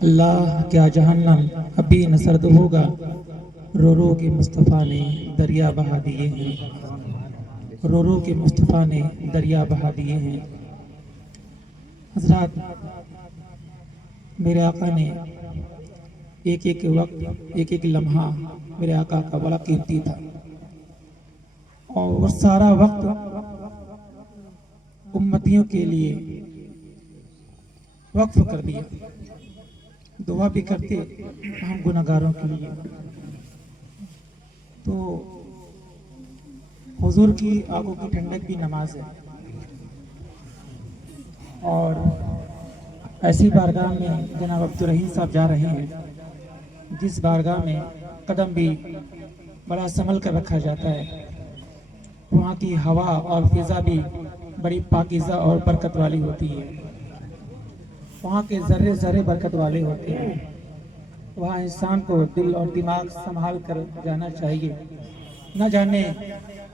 اللہ کیا جہنم ابھی نہ سرد ہوگا، رو رو کے مصطفیٰ نے دریا بہا دیے ہیں، رو رو کے مصطفیٰ نے دریا بہا دیے ہیں۔ حضرات، میرے آقا نے ایک ایک وقت، ایک ایک لمحہ میرے آقا کا بڑا قیمتی تھا، اور وہ سارا وقت امتیوں کے لیے وقف کر دیا، دعا بھی کرتے ہم گناہگاروں کے لیے۔ تو حضور کی آنکھوں کی ٹھنڈک بھی نماز ہے، اور ایسی بارگاہ میں جناب عبدالرحیم صاحب جا رہے ہیں جس بارگاہ میں قدم بھی بڑا سنبھل کر رکھا جاتا ہے، وہاں کی ہوا اور فضا بھی بڑی پاکیزہ اور برکت والی ہوتی ہے، وہاں کے ذرے ذرے برکت والے ہوتے ہیں۔ وہاں انسان کو دل اور دماغ سنبھال کر جانا چاہیے، نہ جانے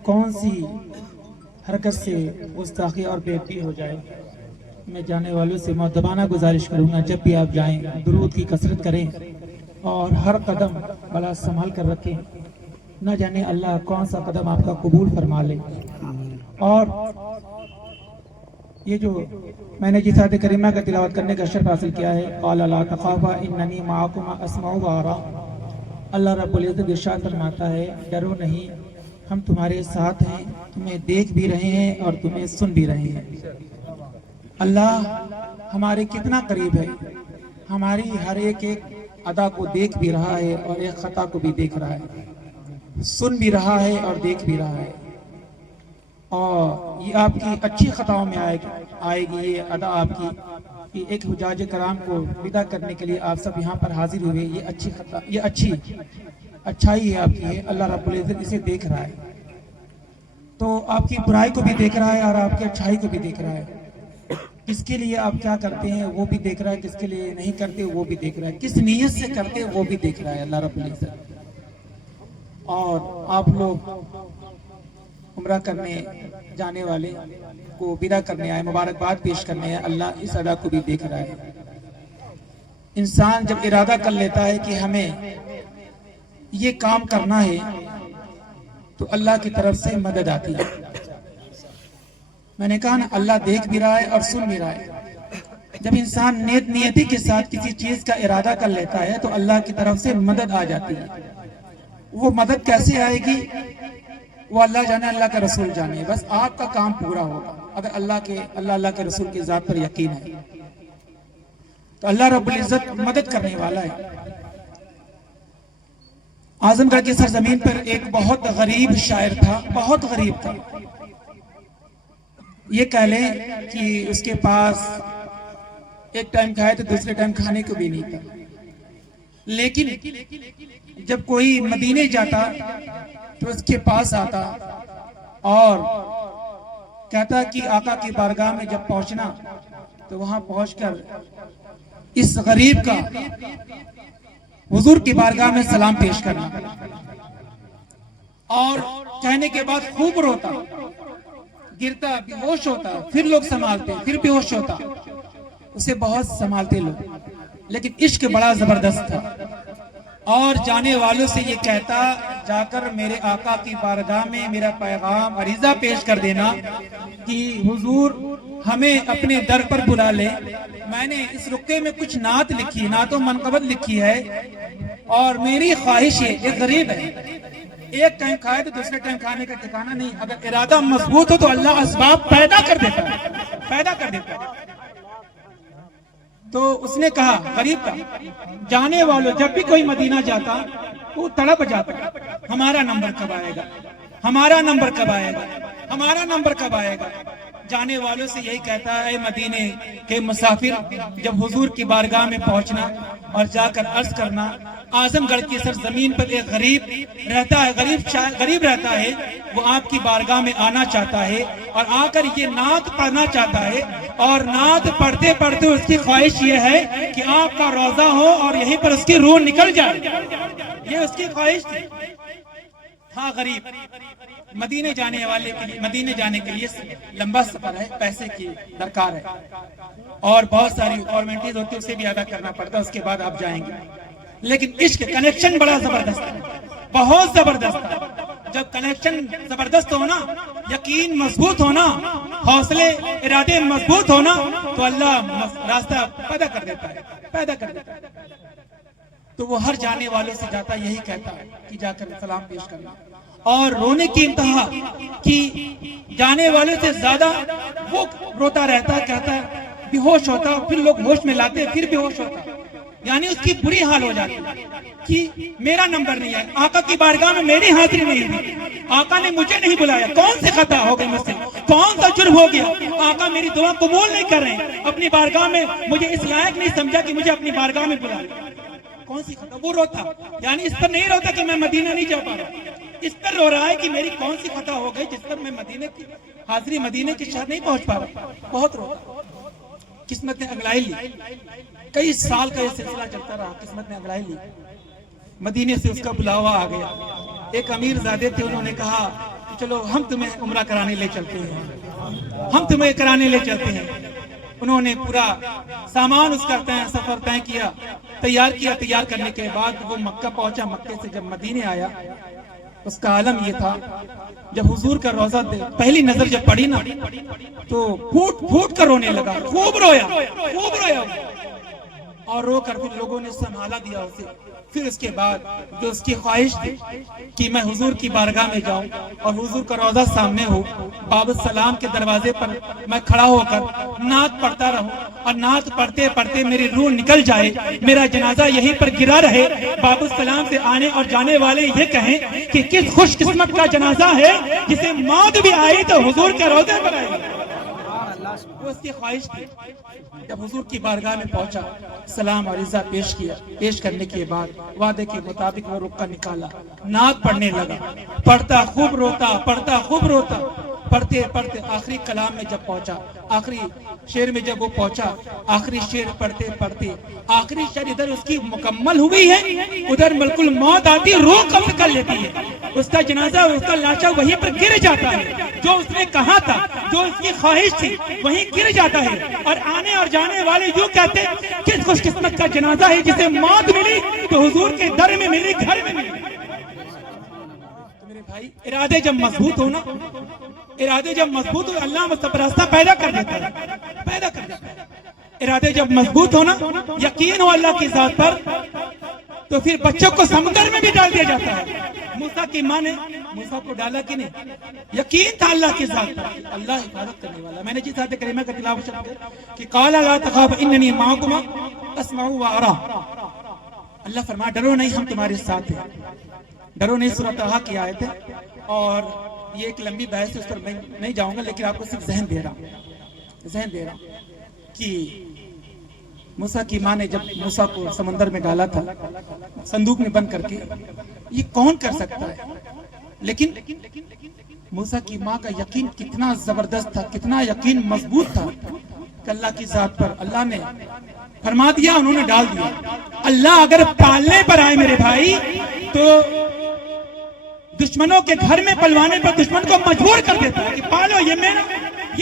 کون سی حرکت سے گستاخی اور بے ادبی ہو جائے۔ میں جانے والوں سے مؤدبانہ گزارش کروں گا، جب بھی آپ جائیں درود کی کثرت کریں اور ہر قدم بڑا سنبھال کر رکھیں، نہ جانے اللہ کون سا قدم آپ کا قبول فرما لے۔ اور یہ جو میں نے جس آیت کریمہ کا تلاوت کرنے کا شرف حاصل کیا ہے، قال لا تخافا اننی معکما اسمع و ارى، اللہ رب العزت ارشاد فرماتا ہے ڈرو نہیں، ہم تمہارے ساتھ ہیں، تمہیں دیکھ بھی رہے ہیں اور تمہیں سن بھی رہے ہیں۔ اللہ ہمارے کتنا قریب ہے، ہماری ہر ایک ادا کو دیکھ بھی رہا ہے اور ایک خطا کو بھی دیکھ رہا ہے، سن بھی رہا ہے اور دیکھ بھی رہا ہے، اور یہ آپ کی اچھی خطاؤں میں آئے گی یہ ادا آپ کی کہ ایک حجاج کرام کو ودا کرنے کے لیے آپ سب یہاں پر حاضر ہوئے، یہ اچھی خطا، یہ اچھائی ہے آپ کی ہے، اللہ رب العزت اسے دیکھ رہا ہے، تو آپ کی برائی کو بھی دیکھ رہا ہے اور آپ کی اچھائی کو بھی دیکھ رہا ہے، کس کے لیے آپ کیا کرتے ہیں وہ بھی دیکھ رہا ہے، کس کے لیے نہیں کرتے وہ بھی دیکھ رہا ہے، کس نیت سے کرتے وہ بھی دیکھ رہا ہے اللہ رب العزت۔ اور آپ لوگ عمرہ کرنے جانے والے کو ودا کرنے آئے، مبارکباد پیش کرنے آئے، اللہ اس ادا کو بھی دیکھ رہا ہے۔ انسان جب ارادہ کر لیتا ہے کہ ہمیں یہ کام کرنا ہے تو اللہ کی طرف سے مدد آتی ہے۔ میں نے کہا نا، اللہ دیکھ بھی رہا ہے اور سن بھی رہا ہے۔ جب انسان نیتی کے ساتھ کسی چیز کا ارادہ کر لیتا ہے تو اللہ کی طرف سے مدد آ جاتی ہے۔ وہ مدد کیسے آئے گی وہ اللہ جانے، اللہ کا رسول جانے، بس آپ کا کام پورا ہوگا اگر اللہ کے رسول کی ذات پر یقین ہے تو اللہ رب العزت مدد کرنے والا ہے۔ اعظم گڑھ کی سرزمین پر ایک بہت غریب شاعر تھا، بہت غریب تھا، یہ کہہ لیں کہ اس کے پاس ایک ٹائم کھائے تو دوسرے ٹائم کھانے کو بھی نہیں تھا، لیکن جب کوئی مدینے جاتا تو اس کے پاس آتا اور کہتا کہ آقا کی بارگاہ میں جب پہنچنا تو وہاں پہنچ کر اس غریب کا حضور کی بارگاہ میں سلام پیش کرنا، اور کہنے کے بعد خوب روتا، گرتا، بے ہوش ہوتا، پھر لوگ سنبھالتے، پھر بے ہوش ہوتا، اسے بہت سنبھالتے لوگ، لیکن عشق بڑا زبردست تھا، اور جانے والوں سے یہ کہتا جا کر میرے آقا کی بارگاہ میں میرا پیغام عریضہ پیش کر دینا کہ حضور ہمیں اپنے در پر بلا لے، میں نے اس رقعے میں کچھ نعت لکھی، نعت و منقبت لکھی ہے، اور میری خواہش ہے، ایک غریب ہے، ایک ٹائم کھائے تو دوسرے ٹائم کھانے کا ٹھکانہ نہیں، اگر ارادہ مضبوط ہو تو اللہ اسباب پیدا کر دیتا ہے۔ تو اس نے کہا، غریب کا، جانے والوں جب بھی کوئی مدینہ جاتا وہ تڑپ جاتا، ہمارا نمبر کب آئے گا، ہمارا نمبر کب آئے گا، ہمارا نمبر کب آئے گا۔ جانے والوں سے یہی کہتا ہے، اے مدینے کے مسافر، جب حضور کی بارگاہ میں پہنچنا اور جا کر عرض کرنا، اعظم گڑھ کی سرزمین پر ایک غریب رہتا ہے، وہ آپ کی بارگاہ میں آنا چاہتا ہے اور آ کر یہ نعت پڑھنا چاہتا ہے، اور نعت پڑھتے پڑھتے اس کی خواہش یہ ہے کہ آپ کا روضہ ہو اور یہیں پر اس کی روح نکل جائے، یہ اس کی خواہش تھی۔ تھا غریب، مدینے جانے والے کے لیے مدینے جانے کے لیے لمبا سفر ہے، پیسے کی درکار ہے اور بہت ساری فارمیلٹیز ہوتی ہے، اسے بھی ادا کرنا پڑتا ہے، اس کے بعد آپ جائیں گے. لیکن عشق کنیکشن بڑا زبردست ہے، بہت زبردست ہے. جب کنیکشن زبردست ہونا، یقین مضبوط ہونا، حوصلے ارادے مضبوط ہونا، تو اللہ راستہ پیدا کر دیتا ہے. تو وہ ہر جانے والے سے جاتا یہی کہتا ہے کہ جا کر سلام پیش کرنا. اور رونے کی انتہا کہ جانے والے سے زیادہ وہ روتا رہتا ہے، کہتا ہے بے ہوش ہوتا، پھر لوگ ہوش میں لاتے پھر بے ہوش ہوتا، یعنی اس کی بری حال ہو جاتی کہ میرا نمبر نہیں آیا، آقا کی بارگاہ میں میری حاضری نہیں ہوئی، آقا نے مجھے نہیں بلایا، کون سی خطا ہو گئی مجھ سے، کون سا جرم ہو گیا، آقا میری دعا قبول نہیں کر رہے ہیں، اپنی بارگاہ میں مجھے اس لائق نہیں سمجھا کہ مجھے اپنی بارگاہ میں بلایا. کون سی خطا؟ وہ روتا، یعنی اس پر نہیں روتا کہ میں مدینہ نہیں جا پا رہا، اس پر رو رہا ہے کہ میری کون سی خطا ہو گئی جس پر میں مدینے کی حاضری، مدینے کے شہر نہیں پہنچ پا رہا. بہت روتا. قسمت نے اگلائی لی، کئی سال کا یہ سلسلہ چلتا رہا، قسمت نے اگلائی لی. مدینے سے اس کا بلاوا آ گیا. ایک امیر زادے تھے، انہوں نے کہا کہ چلو ہم تمہیں عمرہ کرانے لے چلتے ہیں، ہم تمہیں کرانے لے چلتے ہیں. انہوں نے پورا سامان اس کا سفر طے کیا، تیار کرنے کے بعد وہ مکہ پہنچا. مکے سے جب مدینے آیا، اس کا عالم یہ تھا، جب حضور کا روضہ پہلی نظر جب پڑی نا تو پھوٹ پھوٹ کر رونے لگا، خوب رویا اور رو کر پھر لوگوں نے سنبھالا دیا اسے. پھر اس کے بعد جو اس کی خواہش تھی کہ میں حضور کی بارگاہ میں جاؤں اور حضور کا روضہ سامنے ہو، باب السلام کے دروازے پر میں کھڑا ہو کر نعت پڑھتا رہوں اور نعت پڑھتے پڑھتے میری روح نکل جائے، میرا جنازہ یہیں پر گرا رہے، باب السلام سے آنے اور جانے والے یہ کہیں کہ کس خوش قسمت کا جنازہ ہے جسے موت بھی آئی تو حضور کے روضے پر آئی. وہ اس کی خواہش تھی. جب حضور کی بارگاہ میں پہنچا، سلام اور عزا پیش کرنے کے بعد وعدے کے مطابق وہ رکعہ نکالا، نعت پڑھنے لگا، پڑھتا خوب روتا، پڑھتے آخری کلام میں جب پہنچا، آخری شعر میں جب وہ پہنچا، آخری شعر پڑھتے آخری شعر ادھر اس کی مکمل ہوئی ہے، ادھر ملک الموت آتی، روح قبض کر لیتی ہے، اس کا جنازہ، اس کا لاشا وہیں پر گر جاتا ہے، جو اس نے کہا تھا، جو اس کی خواہش تھی وہیں گر جاتا ہے. اور آنے اور جانے والے یوں کہتے ہیں کس خوش قسمت کا جنازہ ہے جسے موت ملی تو حضور کے در میں ملی، گھر میں ملی. میرے بھائی، ارادے جب مضبوط ہو نا، اللہ مستقبل راستہ پیدا کر دیتا ہے. ارادے جب مضبوط ہو نا، یقین ہو اللہ کی ذات پر، تو پھر بچوں کو سمندر میں بھی ڈال دیا جاتا ہے. موسیٰ کی ماں نے موسیٰ کو ڈالا کہ نہیں؟ یقین تھا اللہ کی ذات پر، اللہ حفاظت کرنے والا. میں نے جس آیت کریمہ کا تلاوت کیا کہ قال لا تخاف اننی معکما اسمع و ارى، اللہ فرمایا ڈرو نہیں، ہم تمہارے ساتھ ہیں. ڈرو نہیں سورۃ طٰہٰ کی آیت ہے، اور یہ ایک لمبی بحث ہے، اس پر میں نہیں جاؤں گا، لیکن آپ کو صرف ذہن دے رہا ہوں کہ موسیٰ کی ماں نے جب موسیٰ کو سمندر میں ڈالا تھا، صندوق میں بند کر کے، یہ کون کر سکتا ہے؟ لیکن موسیٰ کی ماں کا یقین کتنا زبردست تھا، کتنا یقین مضبوط تھا کہ اللہ کی ذات پر اللہ نے فرما دیا، انہوں نے ڈال دیا. اللہ اگر پالنے پر آئے میرے بھائی تو دشمنوں کے گھر میں پلوانے پر دشمن کو مجبور کر دیتا ہے کہ پالو، یہ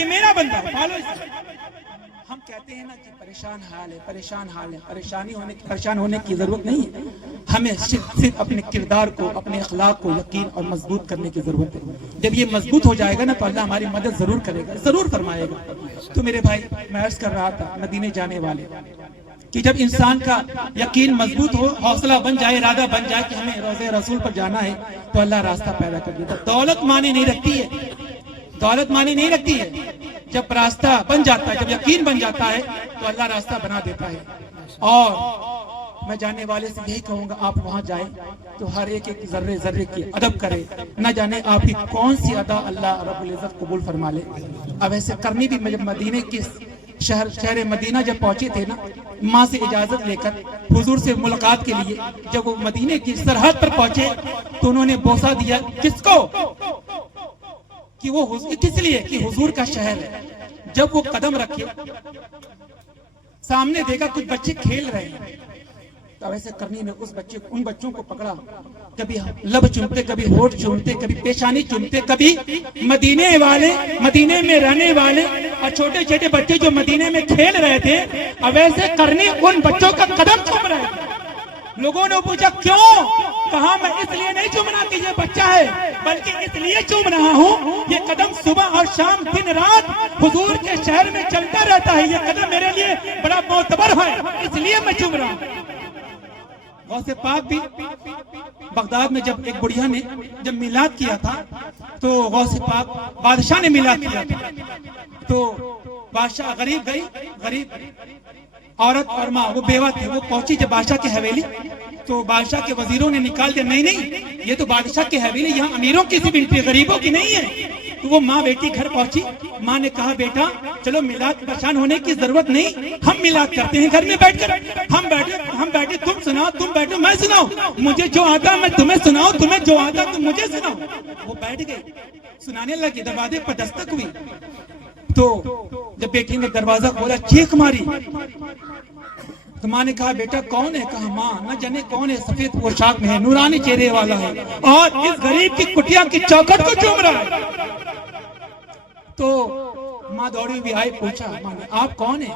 میرا بندہ ہے، پالو اسے. ہم کہتے ہیں نا کہ پریشان ہونے کی ضرورت نہیں ہے، ہمیں صرف اپنے کردار کو، اپنے اخلاق کو یقین اور مضبوط کرنے کی ضرورت ہے. جب یہ مضبوط ہو جائے گا نا تو اللہ ہماری مدد ضرور کرے گا، ضرور فرمائے گا. تو میرے بھائی، میں عرض کر رہا تھا مدینے جانے والے کہ جب انسان کا یقین مضبوط ہو، حوصلہ بن جائے، ارادہ بن جائے کہ ہمیں روضہ رسول پر جانا ہے، تو اللہ راستہ پیدا کر دیتا. دولت معنی نہیں رکھتی ہے، جب راستہ بن جاتا ہے، جب یقین بن جاتا ہے تو اللہ راستہ بنا دیتا ہے. اور میں جانے والے سے یہی کہوں گا، آپ وہاں جائیں تو ہر ایک ذرے کی ادب کرے، نہ جانے آپ کی کون سی ادا اللہ رب العزت قبول فرما لے. اب ایسے کرنی بھی، جب مدینے کے شہر مدینہ جب پہنچے تھے نا، ماں سے اجازت لے کر حضور سے ملاقات کے لیے جب وہ مدینے کی سرحد پر پہنچے تو انہوں نے بوسہ دیا. کس کو؟ کہ وہ کس لیے کہ حضور کا شہر ہے. جب وہ قدم رکھے، سامنے دیکھا کچھ بچے کھیل رہے ہیں، تو ویسے کرنی نے اس بچے کو، ان بچوں کو پکڑا، کبھی لب چومتے، کبھی ہونٹ چومتے، کبھی پیشانی چومتے، کبھی مدینے والے، مدینے میں رہنے والے اور چھوٹے چھوٹے بچے جو مدینے میں کھیل رہے تھے، ویسے کرنی ان بچوں کا قدم چوم رہے تھے۔ لوگوں نے پوچھا کیوں؟ کہا میں اس لیے نہیں چومنا کہ یہ بچہ ہے، بلکہ اس لیے چوم رہا ہوں، یہ قدم صبح اور شام دن رات حضور کے شہر میں چلتا رہتا ہے، یہ قدم میرے لیے بڑا معتبر ہے، اس لیے میں چوم رہا ہوں۔ غوث پاک بھی بغداد میں جب ایک بڑھیا نے جب میلاد کیا تھا تو غوث پاک بادشاہ نے میلاد کیا تھا، تو بادشاہ غریب گئی، غریب عورت اور ماں وہ بیوہ تھے، وہ پہنچی جب بادشاہ کی حویلی تو بادشاہ کے وزیروں نے نکال دیا، نہیں نہیں یہ تو بادشاہ کی حویلی، یہاں امیروں کی صرف انٹری، غریبوں کی نہیں ہے۔ تو وہ ماں بیٹی گھر پہنچی، ماں نے کہا بیٹا چلو میلاد پریشان ہونے کی ضرورت نہیں، ہم میلاد کرتے ہیں گھر میں بیٹھ کر، ہم بیٹھے تم سناؤ، تم بیٹھو میں سناؤں، مجھے جو آتا میں تمہیں سناؤں، تمہیں جو آتا تم مجھے سناؤ۔ وہ بیٹھ گئے، سنانے لگے، دروازے پر دستک ہوئی، تو جب بیٹی نے دروازہ کھولا چیخ ماری، تو ماں نے کہا بیٹا کون ہے؟ کہا ماں نہ جانے کون ہے، سفید پوشاک میں ہے، نورانی چہرے والا ہے اور اس غریب کی کٹیا کی چوکھٹ کو چوم رہا ہے۔ تو ماں دوڑی ہوئی آئی، پوچھا ماں نے آپ کون ہے؟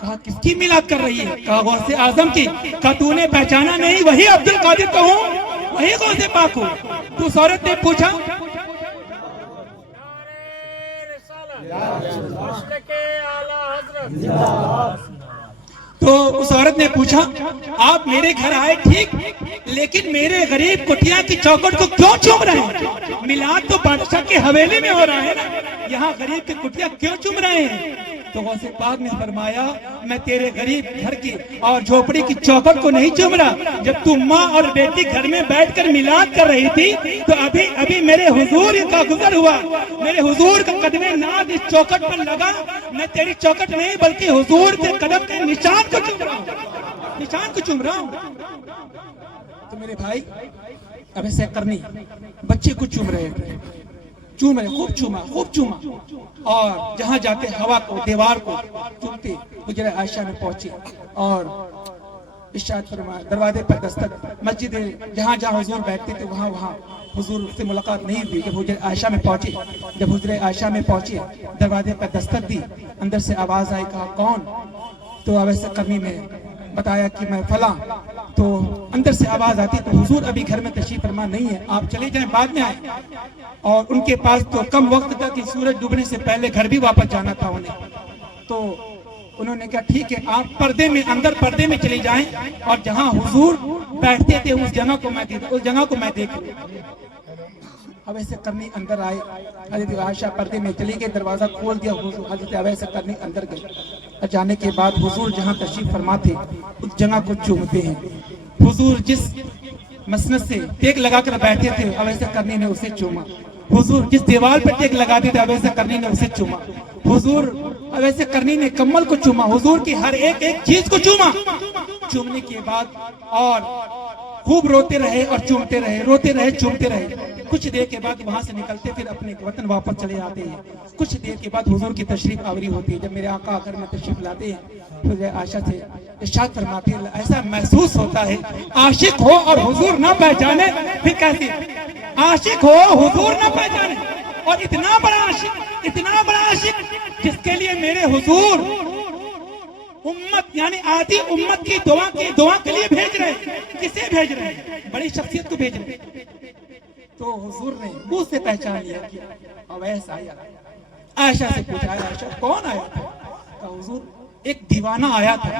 کہا کس کی میلاد کر رہی ہے؟ کہا غوث اعظم کی۔ کہا تو نے پہچانا نہیں؟ وہی عبد القادر تو ہوں، وہی غوث پاک ہوں۔ تو اس عورت نے پوچھا آپ میرے گھر آئے ٹھیک، لیکن میرے غریب کٹیا کی چوکھٹ کو کیوں چوم رہے ہیں؟ میلاد تو بادشاہ کی حویلی میں ہو رہا ہے نا، یہاں غریب کی کٹیا کیوں چوم رہے ہیں؟ تو غوث پاک نے فرمایا میں تیرے غریب گھر کی اور جھوپڑی کی چوکھٹ کو نہیں چوم رہا، جب تو ماں اور بیٹی گھر میں بیٹھ کر میلاد کر رہی تھی تو ابھی میرے حضور کا گزر ہوا، میرے حضور کا قدم ناز اس چوکھٹ پر لگا، میں تیری چوکھٹ نہیں بلکہ حضور کے قدم کے نشان کو چوم رہا ہوں، نشان کو چوم رہا ہوں۔ تو میرے بھائی اب ایسے کرنی بچے کو چوم رہے تھے، چوم رہے، خوب چوما اور جہاں جاتے ہوا کو دیوار کو چومتے، حجرہ عائشہ میں پہنچے اور ارشاد فرمایا، دروازے پر دستک، مسجد جہاں حضور بیٹھتے تھے وہاں حضور سے ملاقات نہیں ہوئی، جب حجرہ عائشہ میں پہنچے، جب حجرہ عائشہ میں پہنچے دروازے پر دستک دی، اندر سے آواز آئی، کہا کون؟ تو اویس کرنی نے بتایا کہ میں فلاں، تو اندر سے آواز آتی تو حضور ابھی گھر میں تشریف فرما نہیں ہے، آپ چلے جائیں بعد میں آئیں، اور ان کے پاس تو کم وقت تھا کہ سورج ڈوبنے سے پہلے گھر بھی واپس جانا تھا انہیں، تو انہوں نے کہا ٹھیک ہے آپ پردے میں اندر پردے میں چلے جائیں اور جہاں حضور بیٹھتے تھے اس جگہ کو میں دیکھ لوں۔ اویس کرنی اندر آئے، حضرت عائشہ پردے میں چلی گئی، دروازہ کھول دیا، حضرت اویس کرنی اندر گئے، جانے کے بعد حضور جہاں تشریف فرما تھے اس جگہ کو چومتے ہیں، حضور جس مسند سے ٹیک لگا کر بیٹھے تھے اویس کرنی نے اسے چوما، حضور جس دیوار پر ٹیک لگاتے تھے اویس کرنی نے اسے چوما، حضور اویس کرنی نے کمل کو چوما، حضور کی ہر ایک چیز کو چوما، چومنے کے بعد اور خوب روتے رہے اور چومتے رہے، روتے رہے چومتے رہے، کچھ دیر کے بعد وہاں سے نکلتے پھر اپنے وطن واپس چلے آتے ہیں، کچھ دیر کے بعد حضور کی تشریف آوری ہوتی ہے، جب میرے آقا آخر میں تشریف لاتے ہیں حضرت عائشہ سے ارشاد فرماتے ہیں ایسا محسوس ہوتا ہے عاشق ہو اور حضور نہ پہچانے، پھر کہتے ہیں عاشق ہو حضور نہ پہچانے، اور اتنا بڑا عاشق جس کے لیے میرے حضور امت یعنی آدھی امت کی دعا کے لیے بھیج رہے ہیں، کسے بھیج رہے ہیں؟ بڑی شخصیت کو بھیج رہے ہیں۔ تو حضور نے منہ سے پہچان لیا کہ اویس آیا، عائشہ سے پوچھا عائشہ کون آیا تھا؟ کہا حضور ایک دیوانہ آیا تھا،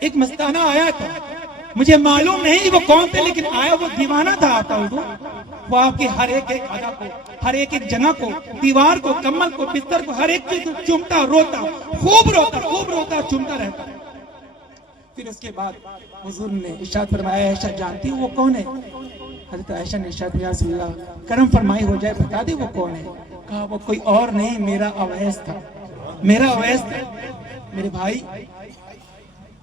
ایک مستانہ آیا تھا، مجھے معلوم نہیں وہ کون تھے لیکن آیا وہ دیوانہ تھا آپ کا حضور، وہ آپ کی ہر ایک جگہ کو، ہر ایک جگہ کو، دیوار کو، کمل کو، بستر کو، ہر ایک چیز چومتا روتا، خوب روتا چومتا رہتا۔ پھر اس کے بعد حضور نے ارشاد فرمایا عائشہ جانتی ہو وہ کون ہے؟ حضرت عائشہ نے ارشاد یا رسول اللہ کرم فرمائی ہو جائے بتا دے وہ کون ہے؟ کہا وہ کوئی اور نہیں میرا اویس تھا، میرا اویس تھا۔ میرے بھائی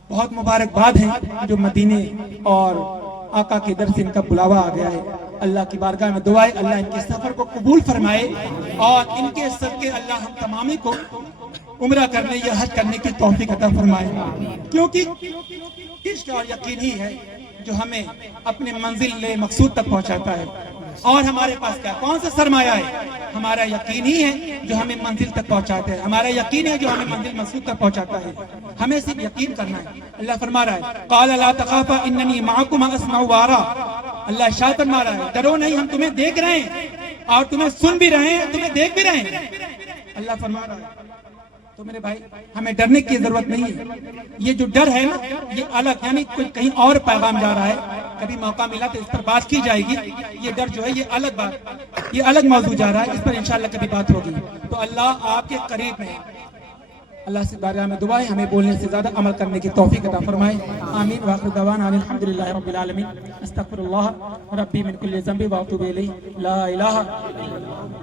بہت مبارکباد ہیں جو مدینے اور آقا کے در سے ان کا بلاوا آ گیا ہے، اللہ کی بارگاہ میں دعا ہے اللہ ان کے سفر کو قبول فرمائے اور ان کے صدقے اللہ ہم تمامی کو عمرہ کرنے یا حج کرنے کی توفیق عطا فرمائے، کیونکہ عشق اور یقین ہی ہے جو ہمیں اپنے منزل مقصود تک پہنچاتا ہے۔ اور ہمارے پاس کیا کون سا سرمایہ ہے؟ ہمارا یقین ہی ہے جو ہمیں منزل تک پہنچاتا ہے، ہمارا یقین ہے جو ہمیں منزل مقصود تک پہنچاتا ہے۔ ہمیں صرف یقین کرنا ہے۔ اللہ فرما رہا ہے قال لا تخافا اننی معکم اسمع وارا، اللہ ارشاد فرما رہا ہے ڈرو نہیں، ہم تمہیں دیکھ رہے ہیں اور تمہیں سن بھی رہے ہیں، تمہیں دیکھ بھی رہے ہیں۔ اللہ فرما رہا ہے تو میرے بھائی ہمیں ڈرنے کی ضرورت نہیں ہے۔ یہ جو ڈر ہے نا یہ الگ، یعنی کوئی کہیں اور پیغام جا رہا ہے، کبھی موقع ملا تو اس پر بات کی جائے گی۔ یہ ڈر جو ہے یہ الگ بات، یہ الگ موضوع جا رہا ہے، اس پر انشاءاللہ کبھی بات ہوگی۔ تو اللہ آپ کے قریب ہے۔ اللہ سے بارگاہ میں دعا ہے ہمیں بولنے سے زیادہ عمل کرنے کی توفیق عطا فرمائے، آمین۔ وآخر دعوانا الحمدللہ رب العالمین، استغفر اللہ ربی من کل ذنب واتوب الیہ، لا الہ الا اللہ۔